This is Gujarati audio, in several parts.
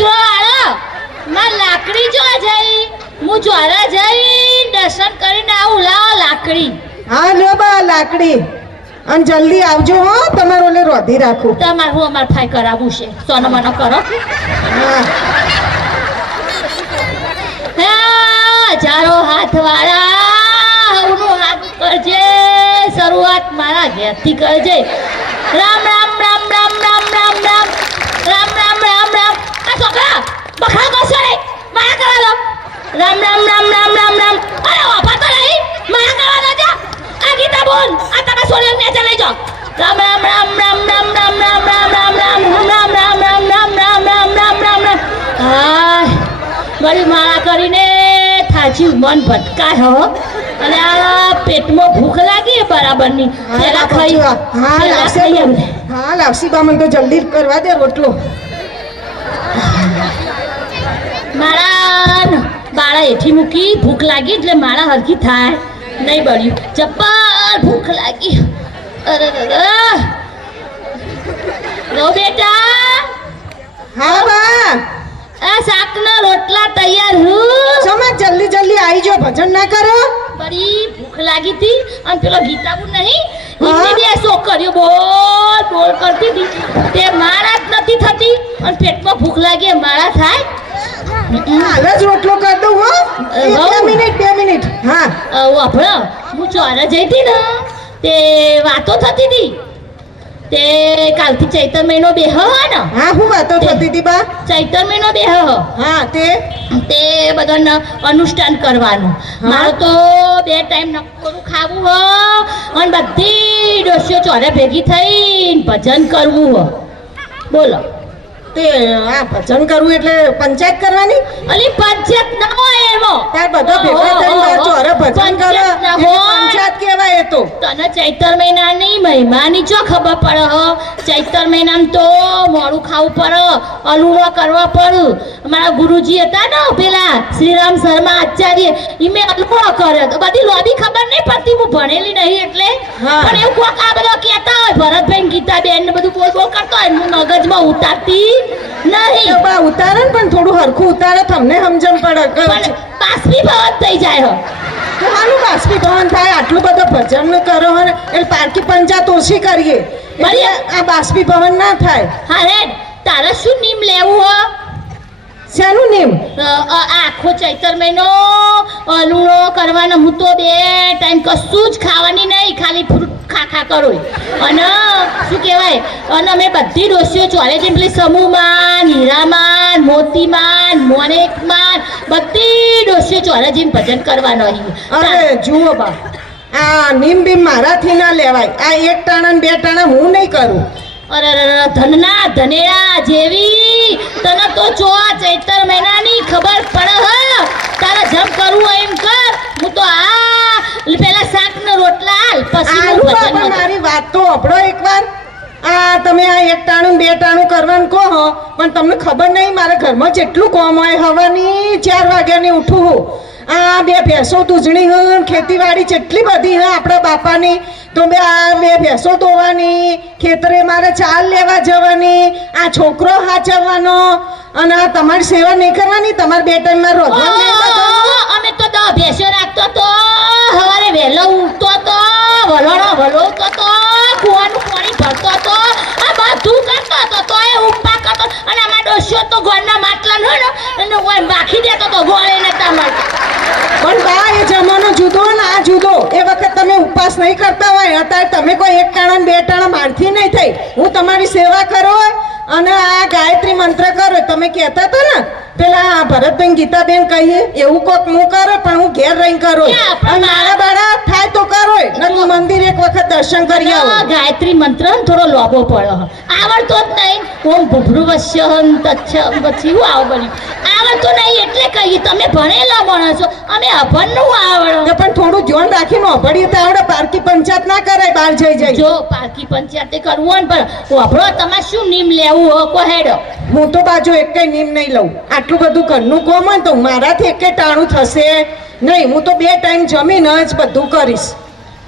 કચરો આળો માં લાકડી જો જઈ હું જોરા જઈ દર્શન કરીને આવું લાવો લાકડી હા લ્યો બા લાકડી અને જલ્દી આવજો હો તમારે ઓલે રોધી રાખું તમારે હું અમાર ફાઈ કરાવવું છે સોનો મનો કરો હા હજારો હાથ વાળા હવનો હાથ કરજે શરૂઆત મારા ઘેરથી કરજે રામ રામ રામ રામ રામ રામ રામ રામ રામ રામ રામ આ છોકરા બખા કરશો નહીં મારા કરવા દો રામ રામ રામ રામ રામ રામ અરે વાપા તો નહીં મારા કરવા દો જા આ ગીતા બોલ આ તમે સોલિયન ને ચલાઈ જાઓ રામ રામ રામ રામ રામ રામ રામ રામ રામ રામ રામ રામ રામ રામ રામ રામ રામ રામ રામ હા બધી માળા કરીને થાચી મન ભટકાય હો અને આ પેટમાં ભૂખ લાગી બરાબરની પેલા ખાઈ હા લાવશી બા મને તો જલ્દી કરવા દે રોટલો માળા બાળા એથી મૂકી ભૂખ લાગી એટલે માળા હરખી થાય નહીં બળ્યું જબ્બર ભૂખ લાગી અરે રો બેટા હા બા આ શાકના રોટલા તૈયાર હું સમજ જલ્દી જલ્દી આવી જો ભજન ના કરો બડી ભૂખ લાગી હતી અને પેલો ગીતાબુ નહીં એમની બે છોકરીઓ બોલ બોલ કરતી હતી તે માળા જ નથી થતી અને પેટમાં ભૂખ લાગે માળા થાય હાલ જ રોટલો કરી દઉં હો 2 મિનિટ હા વાપરો હું ચોરા જઈ હતી ને તે વાતો થતી હતી તે કાલથી ચૈતર મહિનો બેહ ને હા હું વાતો થતી હતી બા ચૈતર મહિનો બેહ હા તે બધાને અનુષ્ઠાન કરવાનું મારે તો 2 ટાઈમ નકોરું ખાવું હો અને બધી ડોસીઓ ચોરે ભેગી થઈને ભજન કરવું હો બોલો તે આ ભજન કરવું એટલે પંચાયત કરવાની અલી પંચાયત ના હોય એમાં તાર બધા ભેગા થઈને ચોરે ભજન કરે પંચાયત કહેવાય એ તો તને ચૈતર મહિનાની મહિમાની ચો ખબર પડે હો ચૈતર મહિનામાં તો મોડું ખાવું પડે અલુવા કરવા પડે અમારા ગુરુજી હતા ને પેલા શ્રીરામ શર્મા આચાર્ય ઈમે અલુવા કર્યો તો બધી લોબી ખબર નહીં પડતી હું ભણેલી નહીં એટલે પણ એવું કોક આ બધો કહેતા હોય ભરતભાઈ ગીતાબેન ને બધું બોલ બોલ કરતો હોય હું મગજમાં ઉતારતી નહીં બા ઉતારે પણ થોડું હરખું ઉતારે તમને સમજણ પડે પણ બાષ્પીભવન થઈ જાય હો હાલું બાષ્પીભવન થાય આટલું બધું ભજન કરો હે એટલે પારકી પંચાયત ઓછી કરીએ બળી આ બાષ્પીભવન ના થાય હા રે તારે શું નીમ લેવું હો શાનું નિયમ આખો ચૈતર મહિનો લૂણો કરવાનો હું તો 2 ટાઈમ કશું જ ખાવાની નહીં ખાલી ફ્રૂટ ખા કરો અને શું કહેવાય અને અમે બધી ડોસીઓ ચોલે જેમ પેલી સમૂહમાન હીરામાન મોતીમાન મોનેકમાન બધી ડોસીઓ ચોલે જઈને ભજન કરવાનો અરે જુઓ બા આ નીમ બીમ મારાથી ના લેવાય આ 1 ટાણા ને 2 ટાણા હું નહીં કરું અરે ધનના ધનેરા જેવી તને તો જો ચૈતર મહિનાની ખબર પડે હ તારે જમ કરવું હોય એમ કર હું તો આ પેલા શાક ને રોટલા હાલ પછી મારી વાત તો અભળો એકવાર આ તમે આ 1 ટાણું 2 ટાણું કરવાનું કહો પણ તમને ખબર નહીં મારા ઘરમાં જેટલું કામ હોય હવાની 4 વાગ્યાની ઉઠું હું આ 2 ભેંસો દૂધણી હું ખેતીવાડી જેટલી બધી હે આપણા બાપાની તો આ 2 ભેંસો દોવાની ખેતરે મારે ચાલ લેવા જવાની આ છોકરો હાચવવાનો અને આ તમારી સેવા નહીં કરવાની તમારે 2 ટાઈમમાં રોજવાનું અમે તો 10 ભેંસો રાખતો તો સવારે વહેલો ઉઠતો તો વલોવતો તો કુવાનું પાણી ભરતો તો આ બધું કરતો હતો તો એ ઉપા કરતો અને અમારા ડોસ્યો તો ગોળના માટલા નો ને ઓય માખી દેતો તો ગોળે નતા મળતા પણ બા એ જમાનો જુદો ને આ જુદો એ વખત તમે ઉપવાસ નહીં કરતા હોય અત્યારે તમે કોઈ 1 ટાણા 2 ટાણા મારથી નહીં થઈ હું તમારી સેવા કરો અને આ ગાયત્રી મંત્ર કરો તમે કહેતા હતા ને પેલા ભરતભાઈ ગીતાબેન કહીએ એવું કોક હું કરો પણ હું ઘેર રહીને કરો અને મારા બાળા થાય તો કરો નકર મંદિર એક વખત દર્શન કરી આવો ગાયત્રી મંત્ર થોડો લોભો પડ્યો આવડતો જ નહીં ઓમ ભૂભ્રુવસ્યહં તચ્છ પછી હું આવ બન્યું આવડતું નહીં એટલે કહીએ તમે ભણેલા માણસો અમે અભણનું આવડે પણ થોડું ધ્યાન રાખીને અભણીએ તો આવડે પારકી પંચાયત ના કરાય બહાર જઈ જાય જો પારકી પંચાયતે કરવું હોય ને પણ વાપરો તમારે શું નિયમ લેવું હો કો હેડો હું તો બાજુ એકેય નિયમ નહીં લઉં આટલું બધું ઘરનું કોમ હોય તો મારાથી એકે ટાણું થશે નહીં હું તો 2 ટાઈમ જમીને જ બધું કરીશ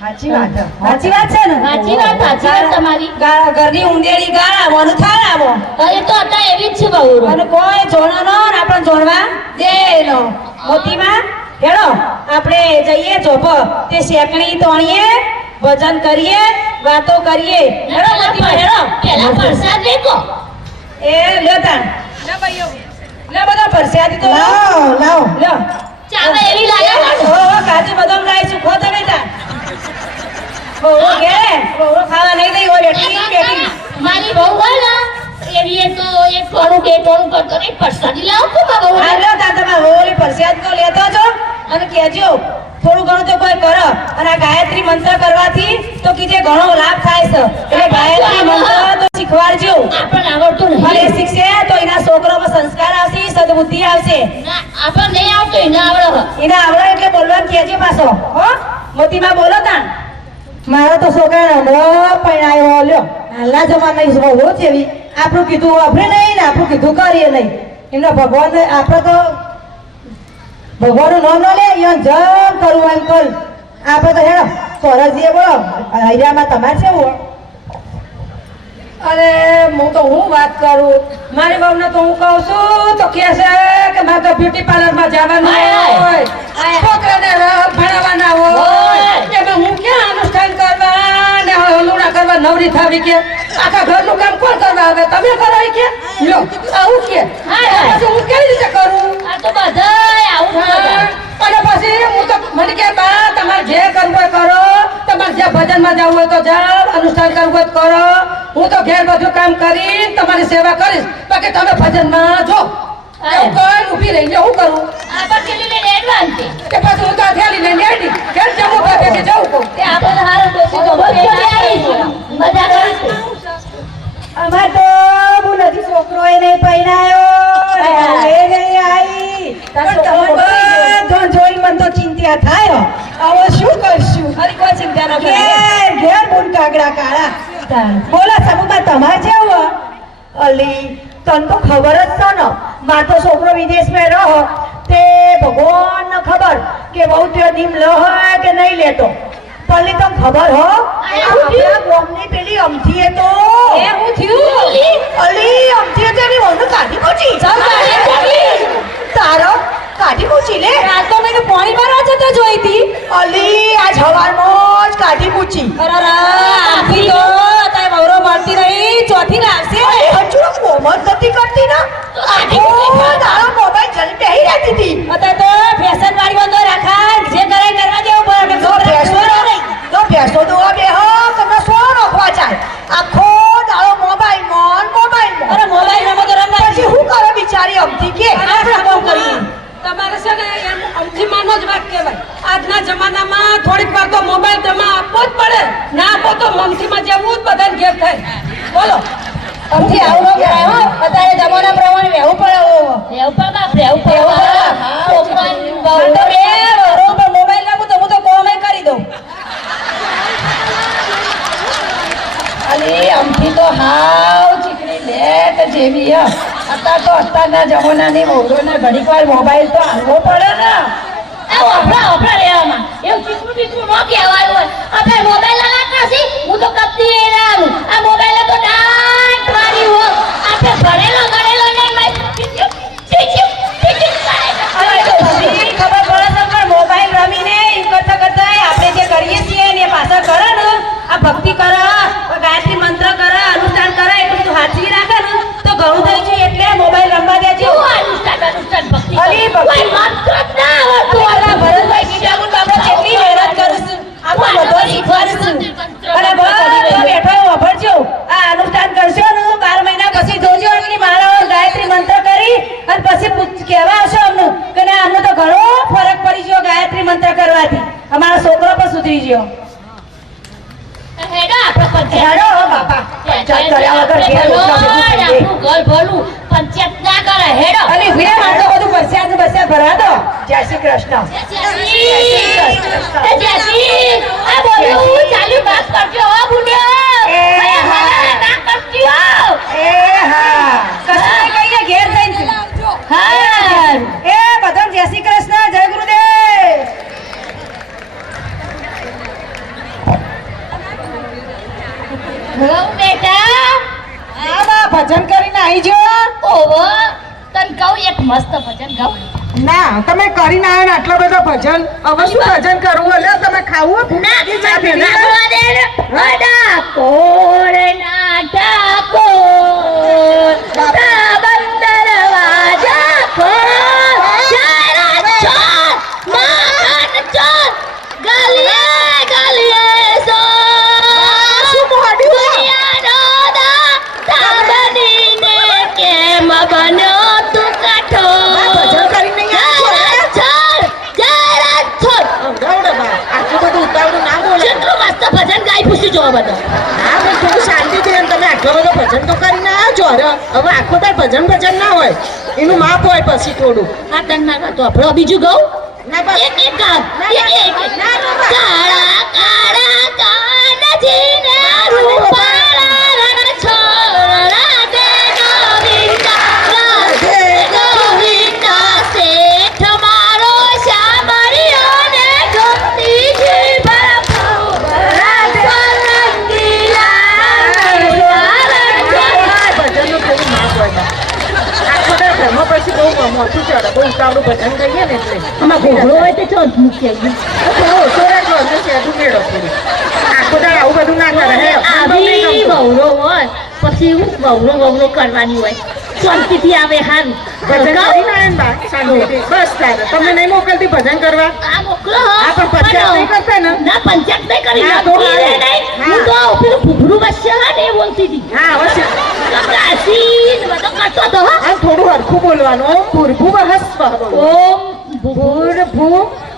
સાચી વાત છે ને સાચી વાત તમારી. ઘરની ઊંદેડી ગાળ આવવાનું થાય આવો એ તો હતા એવી જ છે બહુ. અને કોઈ જોણો નો ને આપણે જોણવા દે નો મોતીમાં હેડો આપણે જઈએ જોબ તે શેકણી તોણીએ ભજન કરીએ વાતો કરીએ હેડો મોતીમાં હેડો પેલા પ્રસાદ લેકો. એ લ્યો તાણ લે ભાઈઓ લે બધા પરસ્યાદી તો લાવો લ્યો ચાવે એવી લાગે છે. ઓ કાજુ બદામ લાવીશું ખો તમે તાણ ઓ ઘેરે ખાવા નહીં દઈ હોય બેઠી મારી બહુ હોય ને એવી એ તો એક ટોણું બે ટોણું કરતો નહીં પ્રસાદી લાવો તો બહુ. હાલો તા તમારે હોળી પરસ્યાદ તો લેતો છો અને કહેજો થોડું ઘણું તો કોઈ કરો અને આ ગાયત્રી મંત્ર કરવાથી તો કીધે ઘણો લાભ થાય છે એટલે ગાયત્રી મંત્ર તો શીખવાડજો આપણને આવડતું અને નથી. શીખશે તો એના છોકરામાં સંસ્કાર આવશે સદબુદ્ધિ આવશે ના, આપણને નહીં આવતું એને આવડે. એને આવડે એટલે બોલવાનું કહેજો પાછો હો મોતીમાં બોલો તાણ મારા તો છોકરા હમણાં પરણાયો લ્યો હાલના જમાનાની બહુ જ એવી આપણું કીધું વાપરે નહીં ને આપણું કીધું કરીએ નહીં એમના ભગવાન આપણે તો ભગવાનનું નામ ન લે અહીંયા જમ કરવું એમ કર આપણે તો હેડો સોરજીએ બોલો હૈયામાં તમારે છે એવું અરે હું વાત કરું મારી બહુને તો હું કહું છું તો કહે છે કે મારે બ્યુટી પાર્લરમાં જવાનું હોય છોકરાને ભણાવવાના હોય કે હું ક્યાં અનુષ્ઠાન કરવા ને હલુડા કરવા નવરી થાવી કે આખા ઘરનું કામ કોણ કરવા આવે તમે કરાય કે લ્યો આવું કે પછી હું કેવી રીતે કરું આ તો બધાય આવું જ બધા. અને પછી હું તો મને કે બા તમારે જે કરવું હોય કરો તમારે જે ભજનમાં જવું હોય તો જાઓ અનુષ્ઠાન કરવું હોય તો કરો હું તો ઘેર બધું કામ કરી તમારી સેવા કરીશ બાકી તમે ભજનમાં જો એવું કઈ ઊભી રહી હું કરું આ પછી લઈને એડવાન્સ છે. કે પછી હું તો આ થેલી લઈને હેડી ઘેર જમું ભાગે જવું કહું તે આપણે હારું ડોસી તો બધું લઈ આવીશું. મજા કરીશું. અમાર તો હું નથી છોકરો એ નહીં પહેરાયો એ નહીં આવી પણ તમે બધો જોઈ મને તો ચિંતા થાય હવે શું કરશું અરે કોઈ ચિંતા ન કરે ઘેર બુન કાગડા કાળા બોલો સમૂહમાં તમારે જેવું અલી તને તો ખબર જ છે ને મારો છોકરો વિદેશમાં રહો તે ભગવાનને ખબર કે બહુ તે દીમ લો હોય કે નહીં લેતો પલ્લી તમને ખબર હો આપણા ગામની પેલી અમથીએ તો એ હું થયું અલી અમથીએ તો એની વહુને કાઢી મૂકી તારો કાઢી મૂકી લે આ તો મેં પાણી ભરવા જતો જોઈ હતી અલી આજ હવારમાં જ કાઢી મૂકી અરે આખી તો તાય વવરો મળતી રહી ચોથી લાગશે હજુ મોહમ્મદ નથી કરતી ના આખો તારો મોબાઈલ જલી બેહી રહેતી હતી અત્યારે તો ફેશન વાળી બંધો રાખાય જે કરાય કરવા દેવું પડે અમે તો ભેંસો દોવા બેહો તમને સો નોખવા જાય આખો દાડો મોબાઈલ અરે મોબાઈલ રમો તો રમવા પછી હું કરે બિચારી અમથી કે આપણે કામ કરીએ તમારે છે ને એમ અમથીમાંનો જ વાત કહેવાય આજના જમાનામાં થોડીક વાર તો મોબાઈલ તમે આપવો જ પડે ના આપો તો મમથીમાં જેવું જ બધાને ઘેર થાય બોલો અમથી આવું ન કરાય હો અત્યારે જમાના પ્રમાણે રહેવું પડે રહેવું પણ બાપ, રહેવું પણ. છોકરાને બહુ તો બે વરો પર મોબાઈલ નાખું તો હું તો કોમે કરી દઉં અલી અમથી તો હાવ ચીકણી લેટ જેવી હ અત્યારના જમાનાની વહુઓને ઘડીક વાર મોબાઈલ તો હાલવો પડે ને આ વફરા રહેવામાં એવું ચીકણું ન કહેવાયું હોય. આપણે મોબાઈલ લાગતા છીએ હું તો કપતી એ ના આવું. આ મોબાઈલ તો દાંત મારી હોય આપણે ભણેલો ગણેલો નહીં અરે તો શી ખબર પડે છે પણ મોબાઈલ રમીને ઈ કરતા આપણે જે કરીએ છીએ ને એ પાછા કરે ને આ ભક્તિ કરે ગાયત્રી મંત્ર કરે અનુષ્ઠાન કરે એટલું બધું હાચવી રાખે ને તો ઘણું થઈ છે એટલે મોબાઈલ રમવા દેજો અનુષ્ઠાન ભક્તિ અલી ભક્તિ કોઈ મંત્ર જ ના આવડતું હોય. અલા ભરતભાઈ બીજાનું તો આપણે કેટલી મહેનત કરીશું આપણે બધો શીખવાડીશું અને બધો બેઠો વાપરજો આ અનુષ્ઠાન કરશો ને 12 મહિના પછી જોજો એટલી માળાઓ ગાયત્રી મંત્ર કરી અને પછી કહેવા આવશો અમને કે ના અમને તો ઘણો ફરક પડી ગયો ગાયત્રી મંત્ર કરવાથી અમારા છોકરો પણ સુધરી ગયો હેડો આપણે પંચાયત. હેડો બાપા પંચાયત કર્યા વગર ઘેર રોટલા ભેગું થઈ જાય. આપણું ઘર ભલું પંચાયત ના કરે. હેડો અલી વીરે મારે તો બધું બસ્યા ભરા દો જય શ્રી કૃષ્ણ આ બોલું ચાલ્યું બાપ કરજો હો બુડ્યો. એ હા. ના કરતી હો. એ હા કૃષ્ણ કહીને ઘેર જઈને હા એ બધાને જય શ્રી કૃષ્ણ જય ગુરુદેવ ગાઉં ના તમે કરીને આવ્યા ને આટલા બધા ભજન હવે શું ભજન કરવું એટલે તમે ખાવું ના નાખવા દે ને ડાકોર ના ડાકોર બંદર વાજા ચારા ચોર માખણ ચોર ગલીએ ગલીએ સો શું મોડ્યું દુનિયાનો દાતા બનીને કેમ બન્યો તું કાઠો ભજન કરીને કેટલું આટલું બધું ઉતાવળું ના બોલે મસ્ત ભજન ગાઈ પૂછી જોવા બધા હા પણ થોડું શાંતિથી એમ તમે આટલો બધો ભજન તો કરીને આવ્યા છો હવે આખો તાર ભજન ના હોય એનું માપ હોય પછી થોડું આ તન ના તો આપણો બીજું ગાઉં ના બસ એક એક ગામ એક કાળા કાળા કાનજીને રૂપાળા રણ છોડરા દે ગોવિંદા શેઠ મારો શામળિયો ને ગમતી જીભ ભજનનું થોડું માપ હોય આખો તાર ઘરમાં પછી બહુ મોટું ચડે બહુ ઉતાવળું ભજન કહીએ ને એટલે આમાં ઘોઘરો હોય તો ચો મૂકી આવી થોડો ઓછો રાખજો એટલે સેટું મેળો થોડું આખો તાર આવું બધું ના કરે હે આવી વવરો હોય પછી હું વવરો કરવાની હોય શાંતિથી આવે હારું ભજન કરીને આવ્યા ને બા શાંતિથી બસ તારે તમને નહીં મોકલતી ભજન કરવા આ મોકલો આ પણ પંચાયત નહીં કરતા ને ના પંચાયત નહીં કરી હા, તો તો હાલે. હું તો પેલું ઘૂઘરું વચ્ચે હા ને એ બોલતી હતી હા અવશ્ય કાશી ને બધો કરતો હતો હા આ થોડું હરખું બોલવાનું ઓમ ભૂર્ભુવ હસ્વ ઓમ ભૂર્ભુ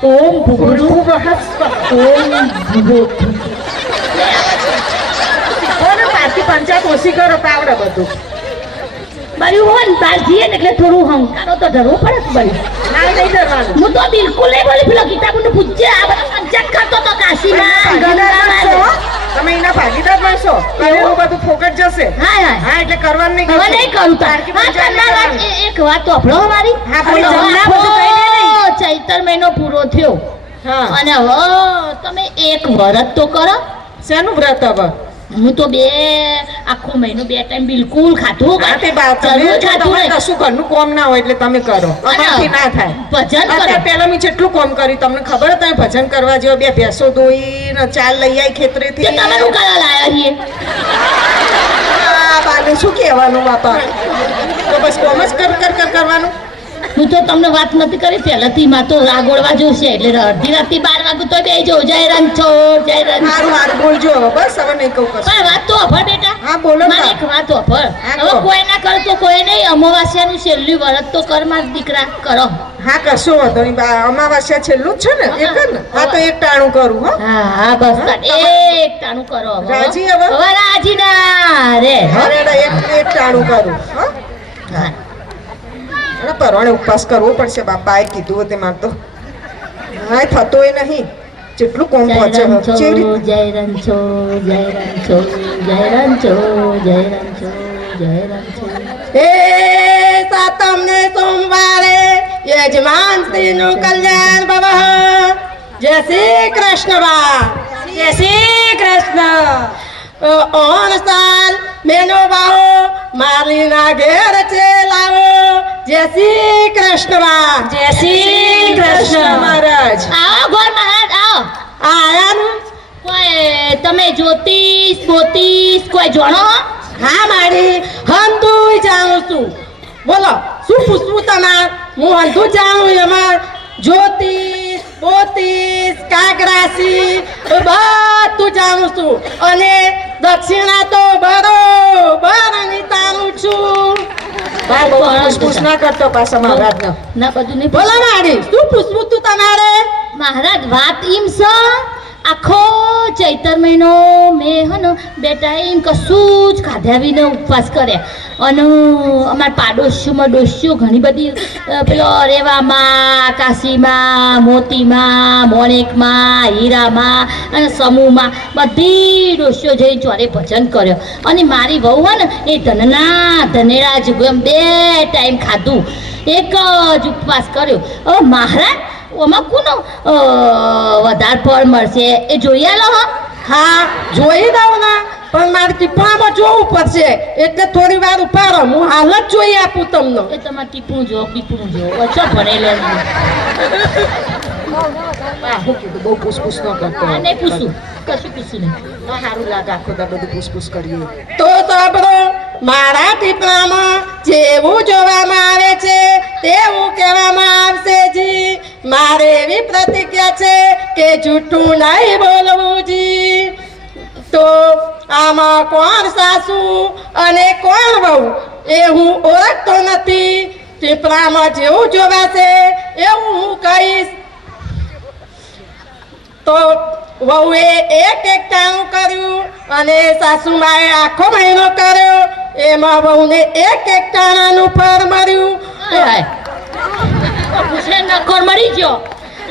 ઓમ ભૂર્ભુ ભૂર્ભુવ હસ્વ ઓમ ભૂર્ભુ કોને પાછી પંચાયત ઓછી કરો તો આવડે બધું બરી હોય ને બહાર જઈએ ને એટલે થોડું હંકારો તો ડરવો પડે ને બરી ના નહીં ડરવાનું હું તો બિલકુલ નહીં બોલી પેલો ગીતાબુને પૂછજે આ બધો પંચાયત કરતો તો કાશીમાં ભાગીદાર બનશો, ગંગામાં. તમે એના ભાગીદાર બનશો કરેલું બધું ફોકટ જશે હા હા હા એટલે કરવાનું નહીં હવે નહીં કરું તાર તારકી હા પંચાયત તાર વાત કરવાનું. એક વાત તો આપણો અમારી હા, બોલો. અને હવે જમના આપણો બધું કહી દે નહીં. ચૈતર મહિનો પૂરો થયો હા અને હવે તમે એક વરત તો કરો શેનું વ્રત હવે હું તો આખો મહિનો 2 ટાઈમ બિલકુલ ખાધું હા, તે બાપ તમે જરૂર ખાધું તમારે નહીં. કશું ઘરનું કોમ ના હોય એટલે તમે કરો અમારથી ના થાય ભજન કરો અત્યારે પહેલા મેં જેટલું કોમ કર્યું તમને ખબર તમે ભજન કરવા જેવો 2 ભેંસો ધોઈને ચાલ લઈ આવી ખેતરેથી તે તમે શું કરવા લાયા છીએ આ બાને શું કહેવાનું બાપા તો બસ કોમ જ કરવાનું હું તો તમને વાત નથી કરી પહેલાથી માં તો રાગોળવા જોશે એટલે અડધી રાતથી 12 વાગે તો બે જો જય રણછોડ જય રણછોડ સારું સારું બોલજો હવે બસ હવે નહીં કહું કશું પણ વાત તો અભળ બેટા હા, બોલો મારે બા. એક વાત અભળ હા, હવે કહો. કોઈ ના કરે તો કોઈ નહીં અમાવાસ્યાનું છેલ્લું વરત તો કર માર દીકરા કરો હા કશો વાંધો નહીં બા અમાવાસ્યા છેલ્લું જ છે ને એક જ ને હા તો એક ટાણું કરું હો હા હા બસ તાર એક ટાણું કરો હવે. રાજી હવે? હવે રાજી ના રે હો? અરે એક ટાણું કરું હો હા. અને પરવાણે ઉપવાસ કરવો પડશે બાપાએ કીધું તે માર તો હા થતોય નહીં જેટલું કોમ જય પહોંચે હવે. રણછોડ, કેવી રીતે જય રણછોડ, જય રણછોડ, જય રણછોડ, જય રણછોડ, જય રણછોડ. એ સાતમ ને સોમવારે યજમાન શ્રીનું કલ્યાણ ભવ જય શ્રી કૃષ્ણ બા જય શ્રી કૃષ્ણ ઓન સાલ મેનો બાહો મારીના ઘેર છે લાવો જય શ્રી કૃષ્ણ બા જય શ્રી કૃષ્ણ મહારાજ આવો ગોર મહારાજ આવો આયાનું કોઈ તમે જ્યોતિષ બોતિષ કોઈ જાણો હા મારી હંધુય જાણું છું બોલો શું પૂછવું તમાર હું હંધુ જાણું એમાં જ્યોતિષ બોતિષ કાગરાસી બધું જાણું છું અને દક્ષિણા તો બરોબર નીતાનું છું બા બહુ પૂછપૂછ ના કરતો પાછા મહારાજને ના બધું નહીં બોલો મારી શું પૂછવું તું તમારે મહારાજ વાત એમ છે આખો ચૈતર મહિનો મેં હે ને બેટા એમ કશું જ ખાધા વિના ઉપવાસ કર્યા અને અમારા પાડોશીમાં ડોશીઓ ઘણી બધી પેલો રેવામાં કાશીમાં મોતીમાં મોણેકમાં હીરામાં અને સમૂહમાં બધી ડોશીઓ જઈને ચોરે ભજન કર્યો અને મારી વહુ હોય ને એ ધનના ધનેરા જ એમ 2 ટાઈમ ખાધું એક જ ઉપવાસ કર્યો હવે મહારાજ ઓમાં કોનો વધારે ફળ મળશે એ જોઈ આલો હો હા જોઈ દઉં ને પણ મારે ટીપામાં જોવું પડશે એટલે થોડી વાર ઉપાડો હું હાલ જ જોઈ આપું તમને. એ તમારે ટીપણું જો પીપણું જો ઓછો ભણેલો હું કીધું બહુ પૂછપૂછ ન કરતો નહીં પૂછું કશું પૂછું નહીં. સારું લાગે આખો દા બધું પૂછપૂછ કરીએ. તો સાંભળો, મારા ટીપણામાં જેવું જોવામાં આવે છે તેવું કહેવામાં આવશે જી. મારે એવી પ્રતિજ્ઞા છે કે જૂઠું નહીં બોલવું જી. તો આમાં કોણ સાસુ અને કોણ વહુ એ હું ઓળખતો નથી. ટીપણામાં જેવું જોવાશે એવું હું કહીશ. તો વહુએ એક ટાણું કર્યું અને સાસુમાએ આખો મહિનો કર્યો. એમાં વહુને એક ટાણાનું ફળ મળ્યું. પૂછે નકોર મરી ગયો.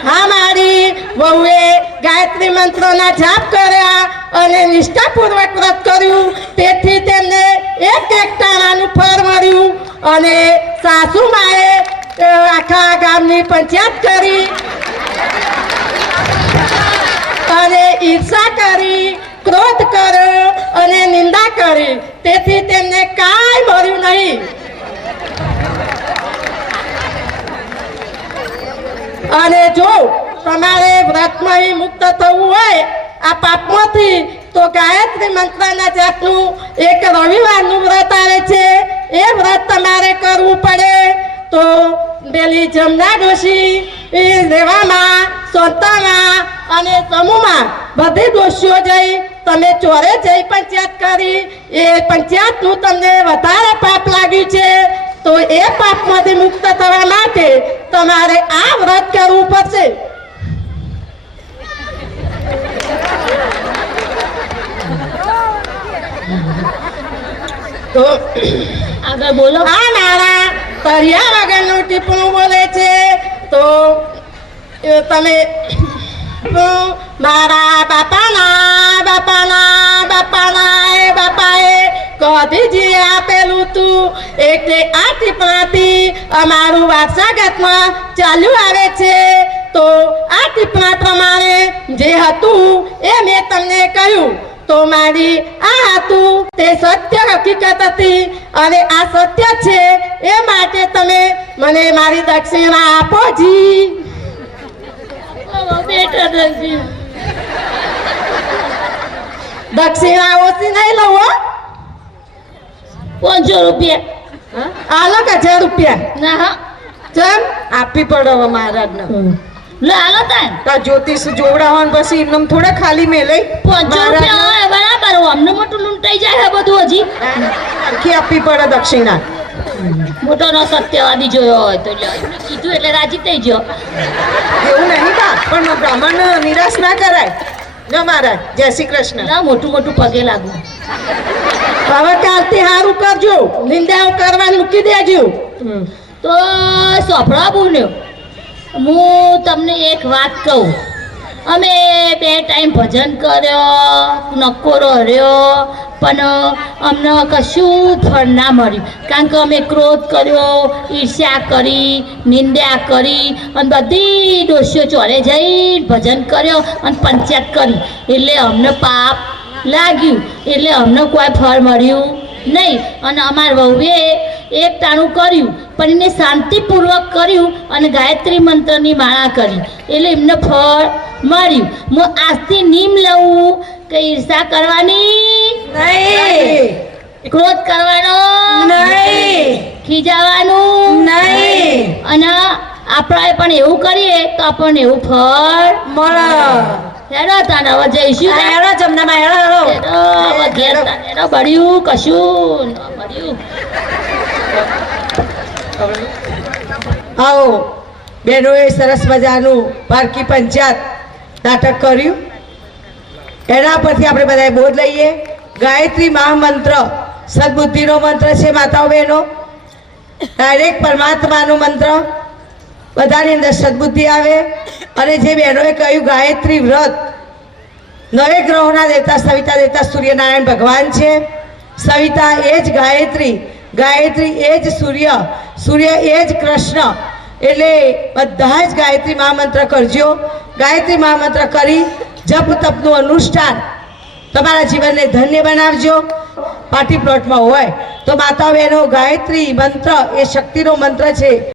હા, મારી વહુએ ગાયત્રી મંત્રોના જાપ કર્યા અને નિષ્ઠાપૂર્વક વ્રત કર્યું. તેથી તેમને એક ટાણાનું ફળ મળ્યું. અને સાસુમાએ આખા ગામની પંચાયત કરી અને ઈર્ષા કરી, ક્રોધ કર્યો અને નિંદા કરી. તેથી તેમને કાંઈ મળ્યું નહીં. અને જો તમારે વ્રતમાં મુક્ત થવું હોય આ પાપમાંથી તો ગાયત્રી મંત્રના જાપનું એક રવિવારનું વ્રત આવે છે. એ વ્રત તમારે કરવું પડે. તો પેલી જમના ડોશી રેવામાં, સોતામાં અને સમૂહમાં બધી ડોશીઓ જઈ તમે ચોરે જઈ પંચાયત કરી. એ પંચાયતનું તમને વધારે પાપ લાગ્યું છે. તો એ પાપમાંથી મુક્ત થવા માટે તમારે આ વ્રત કરવું પડશે. તો આગળ બોલો. આ નાના તરિયા વગરનું ટીપણું બોલે છે. તો તમે મારા બાપાએ કધીજી આપેલું તું એટલે આ ટીપણાથી અમારું વારસાગતમાં ચાલ્યું આવે છે. તો આ ટીપણા પ્રમાણે જે હતું એ મેં તમને કહ્યું. તો મારી આ હતું તે સત્ય હકીકત હતી અને આ સત્ય છે. એ માટે તમે મને મારી દક્ષિણા આપો જી. બેટા દક્ષિણા ઓછી નહીં લઉં હો. 500 રૂપિયા. આલો 1000 રૂપિયા. ના હા ચમ આપવી પડે હવે મહારાજને. લે હાલો તાન તા જ્યોતિષ જોવડાવવાનું પછી એમને થોડા ખાલી મેલે. 500 રૂપિયા હોય બરાબર. અમને મોટું લૂંટાઈ જાય છે બધું હજી. આખી આપવી પડે દક્ષિણા. મોટો નો સત્યવાદી જોયો હોય તો એમને કીધું એટલે રાજી થઈ ગયો. એવું નહીં બા, પણ બ્રાહ્મણ નિરાશ ના કરાય. ન મહારાજ, જય શ્રી કૃષ્ણ. ના મોટું મોટું પગે લાગુ. હવે કાલથી સારું કરજો. નિંદાઓ કરવાનું મૂકી દેજો. તો સોફળા બોલ્યો. હું તમને એક વાત કહું. અમે 2 ટાઈમ ભજન કર્યો, નકોરો હર્યો, પણ અમને કશું ફળ ના મળ્યું. કારણ કે અમે ક્રોધ કર્યો, ઈર્ષ્યા કરી, નિંદા કરી અને બધી દોષીઓ ચોરે જઈ ભજન કર્યો અને પંચાયત કરી. એટલે અમને પાપ લાગ્યું. એટલે અમને કોઈ ફળ મળ્યું નહીં. અને અમારા વહુએ એક ટાણું કર્યું પણ એને શાંતિપૂર્વક કર્યું અને ગાયત્રી મંત્રની માળા કરી. એટલે એમને ફળ મળ્યું. હું આજથી નિયમ લઉં કે ઈર્ષા કરવાની નહીં, ક્રોધ કરવાનો નહીં, ખીજાવાનું નહીં. અને આપણે પણ એવું કરીએ તો આપણને એવું ફળ મળે. હેડો તાન હવે જઈશું. હેડો જમનામાં હેડો. હેડો હવે ઘેર તાન હેડો. બળ્યું કશું ન બળ્યું. આવો બેનોએ સરસ મજાનું પારકી પંચાયત નાટક કર્યું. એના પરથી આપણે બધાએ બોધ લઈએ. ગાયત્રી મહામંત્ર સદબુદ્ધિનો મંત્ર છે માતાઓ બહેનો. ડાયરેક્ટ પરમાત્માનો મંત્ર. બધાની અંદર સદબુદ્ધિ આવે. અને જે બહેનોએ કહ્યું ગાયત્રી વ્રત, 9 ગ્રહોના દેવતા સવિતા દેવતા સૂર્યનારાયણ ભગવાન છે. સવિતા એ જ ગાયત્રી, ગાયત્રી એ જ સૂર્ય, સૂર્ય એ જ કૃષ્ણ. એટલે બધા જ ગાયત્રી મહામંત્ર કરજો. ગાયત્રી મહામંત્ર કરી જપ તપનું અનુષ્ઠાન તમારા જીવનને ધન્ય બનાવજો. પાર્ટી પ્લોટમાં હોય તો માતા બહેનો ગાયત્રી મંત્ર એ શક્તિનો મંત્ર છે.